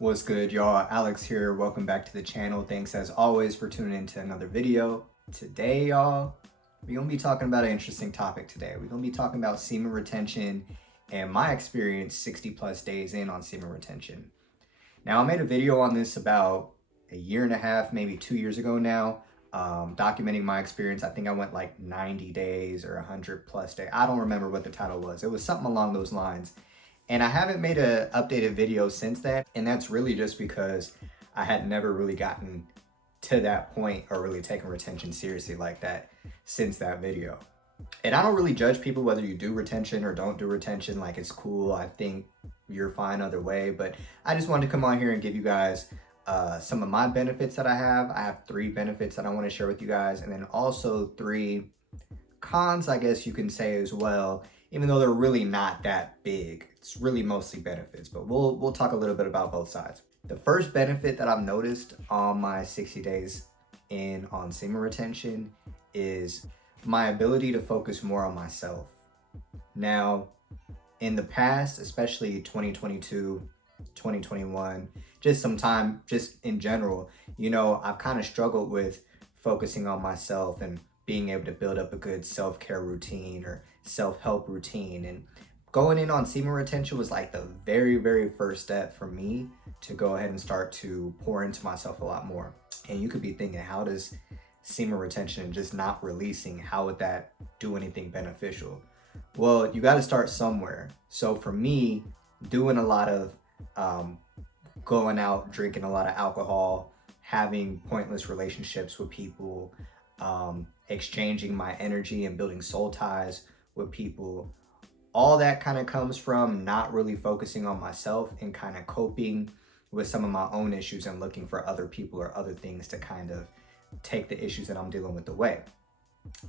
What's good, y'all? Alex here. Welcome back to the channel. Thanks as always for tuning into another video. Today, y'all, we're gonna be talking about an interesting topic today. We're gonna be talking about semen retention and my experience 60 plus days in on semen retention. Now, I made a video on this about a year and a half, maybe 2 years ago now, documenting my experience. I think I went like 90 days or 100 plus days. I don't remember what the title was. It was something along those lines. And I haven't made an updated video since that. And that's really just because I had never really gotten to that point or really taken retention seriously like that since that video. And I don't really judge people whether you do retention or don't do retention. Like, it's cool. I think you're fine either way. But I just wanted to come on here and give you guys some of my benefits that I have. I have 3 benefits that I want to share with you guys. And then also 3 cons, I guess you can say, as well, even though they're really not that big. It's really mostly benefits, but we'll talk a little bit about both sides. The first benefit that I've noticed on my 60 days in on semen retention is my ability to focus more on myself. Now, in the past, especially 2022, 2021, just in general, I've kind of struggled with focusing on myself and being able to build up a good self-care routine or self-help routine. And going in on semen retention was like the very, very first step for me to go ahead and start to pour into myself a lot more. And you could be thinking, how does semen retention and just not releasing, how would that do anything beneficial? Well, you got to start somewhere. So for me, doing a lot of going out, drinking a lot of alcohol, having pointless relationships with people, exchanging my energy and building soul ties with people, all that kind of comes from not really focusing on myself and kind of coping with some of my own issues and looking for other people or other things to kind of take the issues that I'm dealing with away.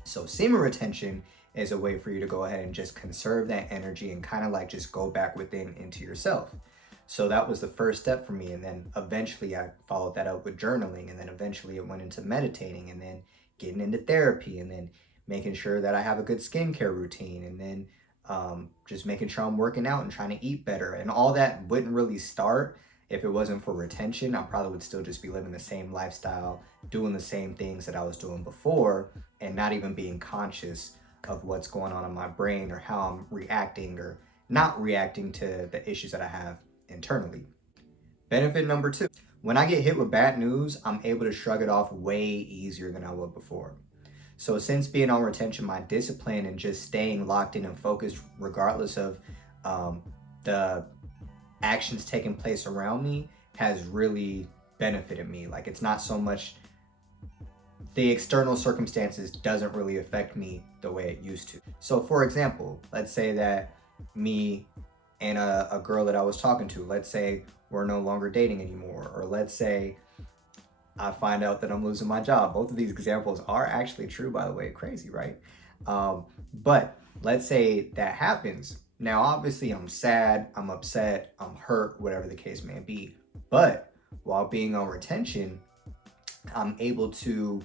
So semen retention is a way for you to go ahead and just conserve that energy and kind of like just go back within into yourself. So that was the first step for me. And then eventually I followed that up with journaling. And then eventually it went into meditating and then getting into therapy and then making sure that I have a good skincare routine and then just making sure I'm working out and trying to eat better. And all that wouldn't really start if it wasn't for retention. I probably would still just be living the same lifestyle, doing the same things that I was doing before and not even being conscious of what's going on in my brain or how I'm reacting or not reacting to the issues that I have internally. Benefit number 2, when I get hit with bad news, I'm able to shrug it off way easier than I would before. So since being on retention, my discipline and just staying locked in and focused regardless of the actions taking place around me has really benefited me. Like, it's not so much the external circumstances doesn't really affect me the way it used to. So for example, let's say that me and a girl that I was talking to, let's say we're no longer dating anymore, or let's say I find out that I'm losing my job. Both of these examples are actually true, by the way. Crazy, right? But let's say that happens. Now, obviously, I'm sad, I'm upset, I'm hurt, whatever the case may be. But while being on retention, I'm able to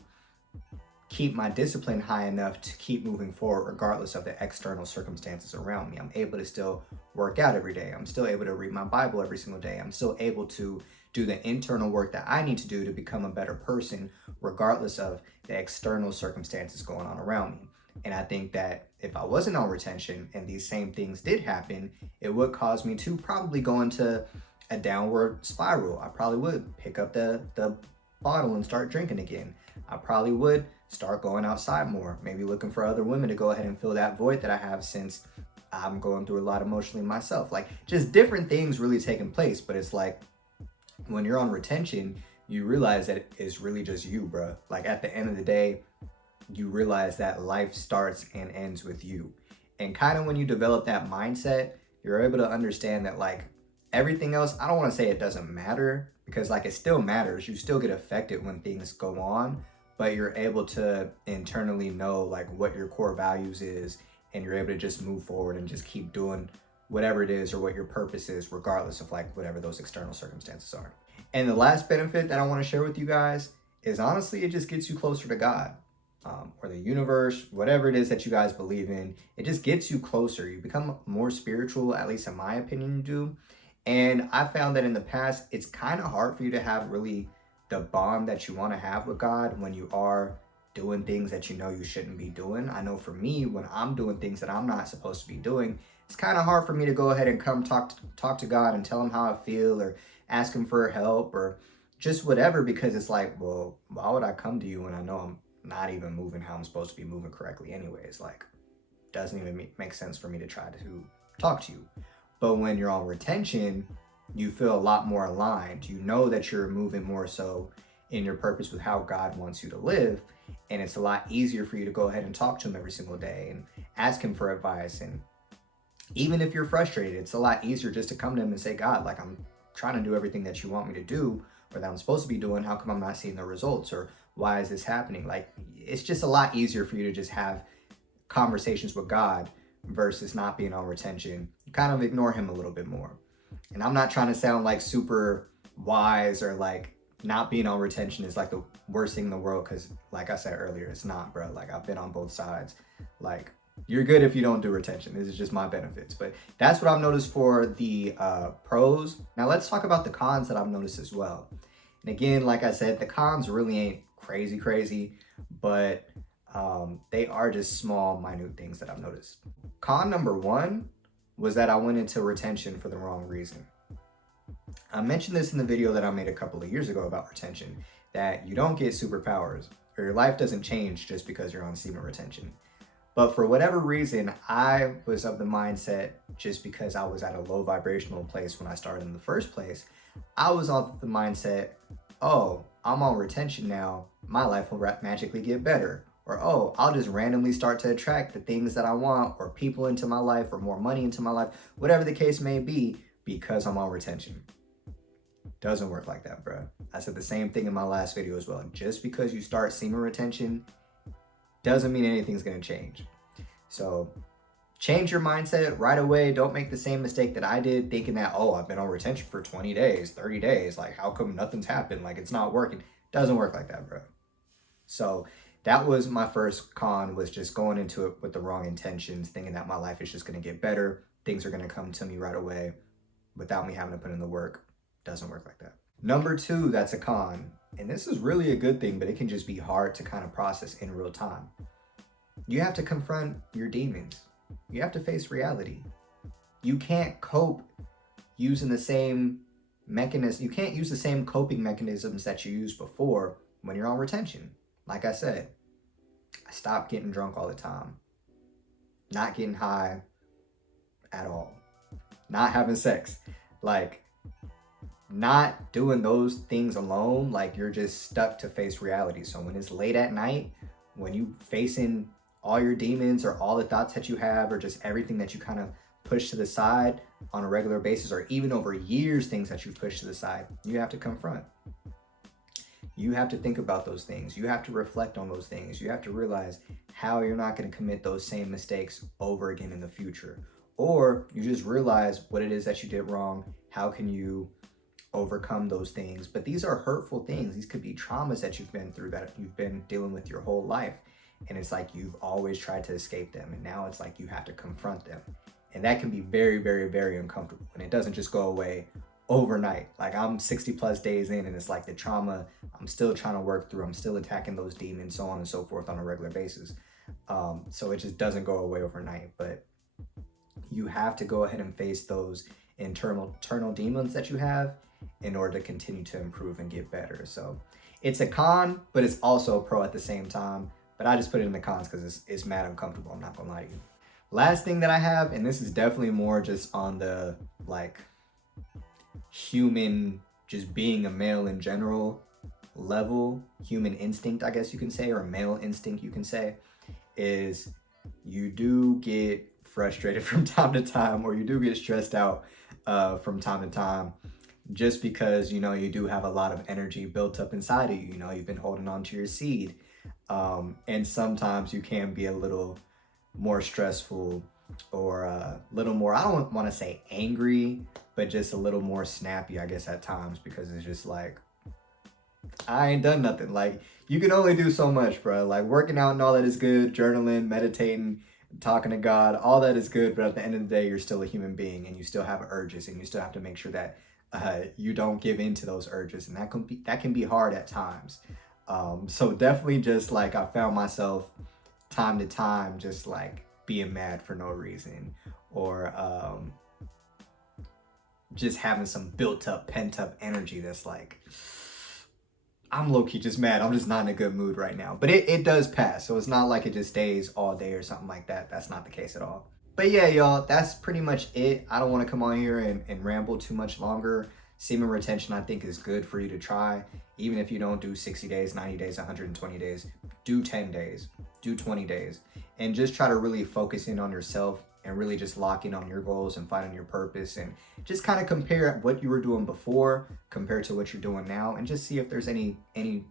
keep my discipline high enough to keep moving forward regardless of the external circumstances around me. I'm able to still work out every day. I'm still able to read my Bible every single day. I'm still able to do the internal work that I need to do to become a better person regardless of the external circumstances going on around me. And I think that if I wasn't on retention and these same things did happen, it would cause me to probably go into a downward spiral. I probably would pick up the bottle and start drinking again. I probably would start going outside more, maybe looking for other women to go ahead and fill that void that I have since I'm going through a lot emotionally myself. Like, just different things really taking place. But it's like, when you're on retention, you realize that it's really just you, bro. Like, at the end of the day, you realize that life starts and ends with you. And kind of when you develop that mindset, you're able to understand that, like, everything else, I don't want to say it doesn't matter, because like, it still matters. You still get affected when things go on, but you're able to internally know like what your core values is, and you're able to just move forward and just keep doing whatever it is or what your purpose is, regardless of like whatever those external circumstances are. And the last benefit that I want to share with you guys is, honestly, it just gets you closer to God, or the universe, whatever it is that you guys believe in. It just gets you closer. You become more spiritual, at least in my opinion, you do. And I found that in the past, it's kind of hard for you to have really the bond that you want to have with God when you are doing things that you know you shouldn't be doing. I know for me, when I'm doing things that I'm not supposed to be doing, it's kind of hard for me to go ahead and come talk to God and tell him how I feel, or ask him for help, or just whatever, because it's like, well, why would I come to you when I know I'm not even moving how I'm supposed to be moving correctly anyways? Like, doesn't even make sense for me to try to talk to you. But when you're on retention, you feel a lot more aligned. You know that you're moving more so in your purpose with how God wants you to live. And it's a lot easier for you to go ahead and talk to him every single day and ask him for advice. And even if you're frustrated, it's a lot easier just to come to him and say, God, like, I'm trying to do everything that you want me to do, or that I'm supposed to be doing. How come I'm not seeing the results? Or why is this happening? Like, it's just a lot easier for you to just have conversations with God versus not being on retention. You kind of ignore him a little bit more. And I'm not trying to sound like super wise, or like not being on retention is like the worst thing in the world, because like I said earlier, it's not, bro. Like, I've been on both sides. Like, you're good if you don't do retention. This is just my benefits. But that's what I've noticed for the pros. Now let's talk about the cons that I've noticed as well. And again, like I said, the cons really ain't crazy, but they are just small, minute things that I've noticed. Con number one was that I went into retention for the wrong reason. I mentioned this in the video that I made a couple of years ago about retention, that you don't get superpowers, or your life doesn't change just because you're on semen retention. But for whatever reason, I was of the mindset, just because I was at a low vibrational place when I started in the first place, I was of the mindset, oh, I'm on retention now, my life will magically get better. Or, oh, I'll just randomly start to attract the things that I want, or people into my life, or more money into my life, whatever the case may be, because I'm on retention. Doesn't work like that, bro. I said the same thing in my last video as well. Just because you start semen retention doesn't mean anything's gonna change. So change your mindset right away. Don't make the same mistake that I did, thinking that, oh, I've been on retention for 20 days, 30 days. Like, how come nothing's happened? Like, it's not working. Doesn't work like that, bro. So that was my first con, was just going into it with the wrong intentions, thinking that my life is just going to get better. Things are going to come to me right away without me having to put in the work. Doesn't work like that. Number two, that's a con. And this is really a good thing, but it can just be hard to kind of process in real time. You have to confront your demons. You have to face reality. You can't cope using the same mechanism. You can't use the same coping mechanisms that you used before when you're on retention. Like I said, I stopped getting drunk all the time, not getting high at all, not having sex, like not doing those things alone. Like, you're just stuck to face reality. So when it's late at night, when you facing all your demons, or all the thoughts that you have, or just everything that you kind of push to the side on a regular basis, or even over years, things that you push to the side, you have to confront. You have to think about those things. You have to reflect on those things. You have to realize how you're not going to commit those same mistakes over again in the future. Or you just realize what it is that you did wrong. How can you overcome those things? But these are hurtful things. These could be traumas that you've been through, that you've been dealing with your whole life. And it's like you've always tried to escape them. And now it's like you have to confront them. And that can be very, very, very uncomfortable. And it doesn't just go away overnight. Like, I'm 60 plus days in, and it's like the trauma I'm still trying to work through. I'm still attacking those demons, so on and so forth, on a regular basis. So it just doesn't go away overnight. But you have to go ahead and face those internal demons that you have in order to continue to improve and get better. So it's a con, but it's also a pro at the same time. But I just put it in the cons because it's mad uncomfortable. I'm not gonna lie to you. Last thing that I have, and this is definitely more just on the like human, just being a male in general level, human instinct, I guess you can say, or male instinct, you can say, is you do get frustrated from time to time, or you do get stressed out from time to time, just because, you know, you do have a lot of energy built up inside of you. You know, you've been holding on to your seed. And sometimes you can be a little more stressful, or a little more, I don't want to say angry, but just a little more snappy, I guess, at times, because it's just like, I ain't done nothing. Like, you can only do so much, bro. Like, working out and all that is good, journaling, meditating, talking to God, all that is good, but at the end of the day, you're still a human being and you still have urges, and you still have to make sure that you don't give in to those urges, and that can be hard at times. So definitely, just like I found myself time to time, just like being mad for no reason, or just having some built up, pent up energy that's like, I'm low-key just mad. I'm just not in a good mood right now. But it does pass. So it's not like it just stays all day or something like that. That's not the case at all. But yeah, y'all, that's pretty much it. I don't want to come on here and ramble too much longer. Semen retention, I think, is good for you to try. Even if you don't do 60 days, 90 days, 120 days, do 10 days, do 20 days. And just try to really focus in on yourself and really just lock in on your goals and finding your purpose, and just kind of compare what you were doing before compared to what you're doing now, and just see if there's any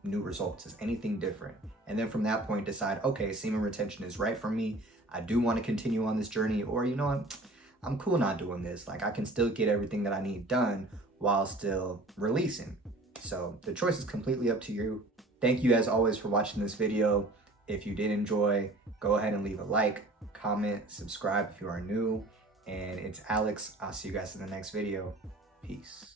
new results, is anything different. And then from that point, decide, okay, semen retention is right for me. I do want to continue on this journey, or you know what, I'm cool not doing this. Like, I can still get everything that I need done while still releasing. So the choice is completely up to you. Thank you as always for watching this video. If you did enjoy, go ahead and leave a like, comment, subscribe if you are new. And it's Alex. I'll see you guys in the next video. Peace.